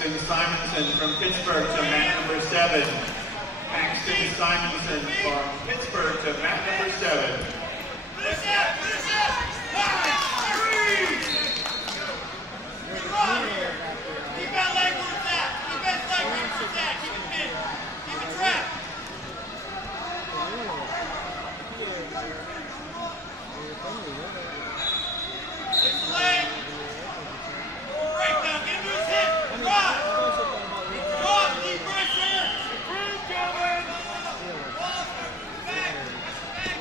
Paxton Simonson from Pittsburgh to mat number 7. Paxton Simonson from Pittsburgh to mat number 7. Keep that leg where it's at. Keep that leg right where it's at. Keep it pinned. Keep it trapped. Take the leg. Break down. Get into his hip. Drive. Drive. Deep breath here. Breathe, Kevin.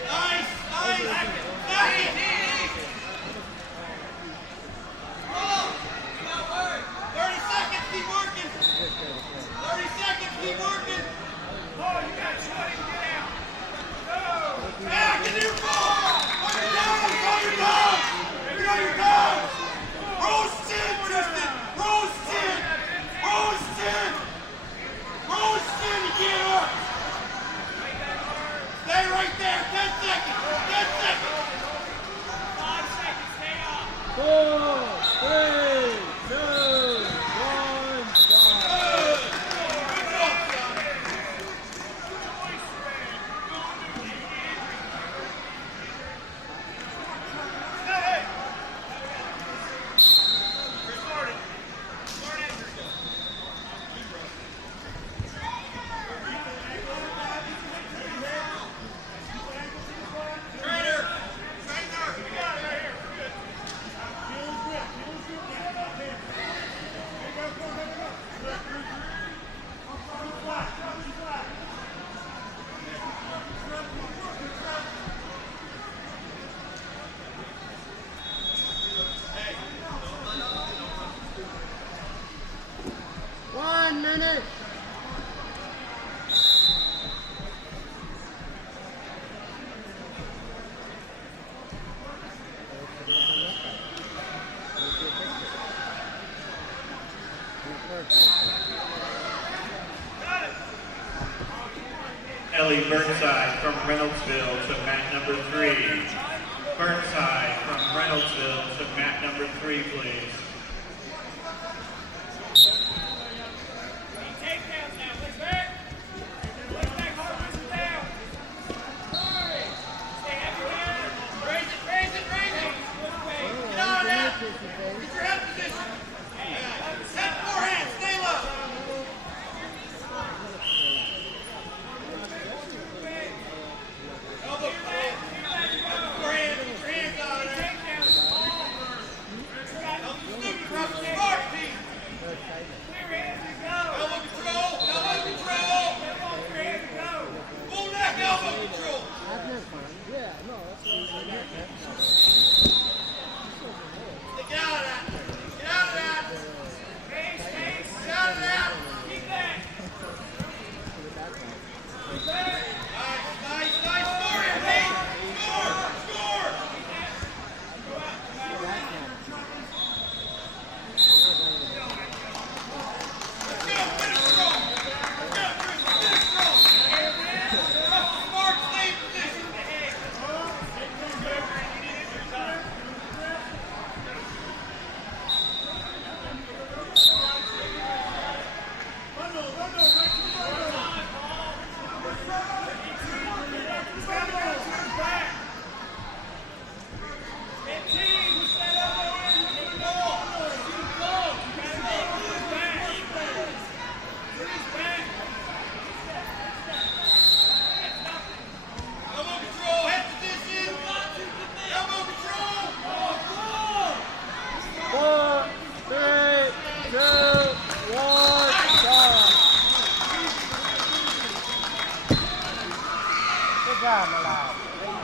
Nice. Nice. Back it. 30 seconds. Keep working. 30 seconds. Keep working. Oh, you got 20. Get out. Go. Back in your ball. Put your down. Put your down. Here go your down. Roast in, Tristan. Roast in. Roast in. Roast in and get up. Stay right there. 10 seconds. 10 seconds. 5 seconds. Stay up. 4, 3, 2, 1, stop. Ellie Burnside from Reynoldsville to mat number 3. Burnside from Reynoldsville to mat number 3, please. Nice. Score it, Pete. Score. Finish strong. Finish strong. Smart, stay in position. Elbow control, head position. Elbow control. 4, 3, 2, 1, stop. Good job, my lad.